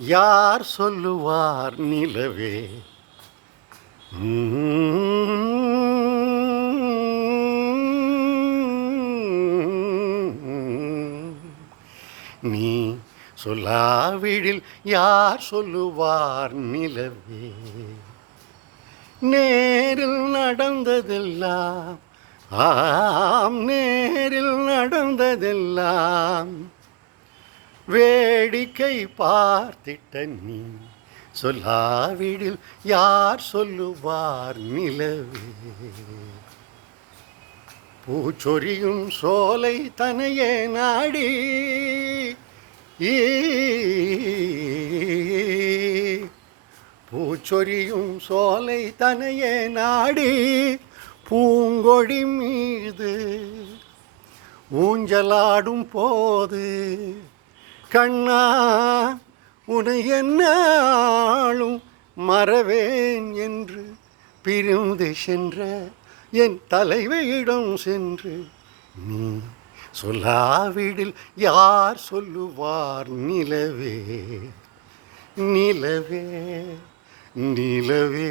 யார் சொல்லுவார் நிலவே? நீ சொல்லாவிடில் யார் சொல்லுவார் நிலவே? நேரில் நடந்ததெல்லாம் நேரில் நடந்ததெல்லாம் வேடிக்கை பார்த்திட்ட நீ சொல்லாவிடில் யார் சொல்லுவார் நிலவே? பூச்சொரியும் சோலை தனையே நாடி பூச்சொரியும் சோலை தனையே நாடி பூங்கொடி மீது ஊஞ்சலாடும் போது கண்ணா உனை என்னாலும் மறவேன் என்று பிரிந்து சென்ற என் தலைவையிடம் சென்று நீ சொல்லாவிடில் யார் சொல்லுவார் நிலவே? நிலவே நிலவே.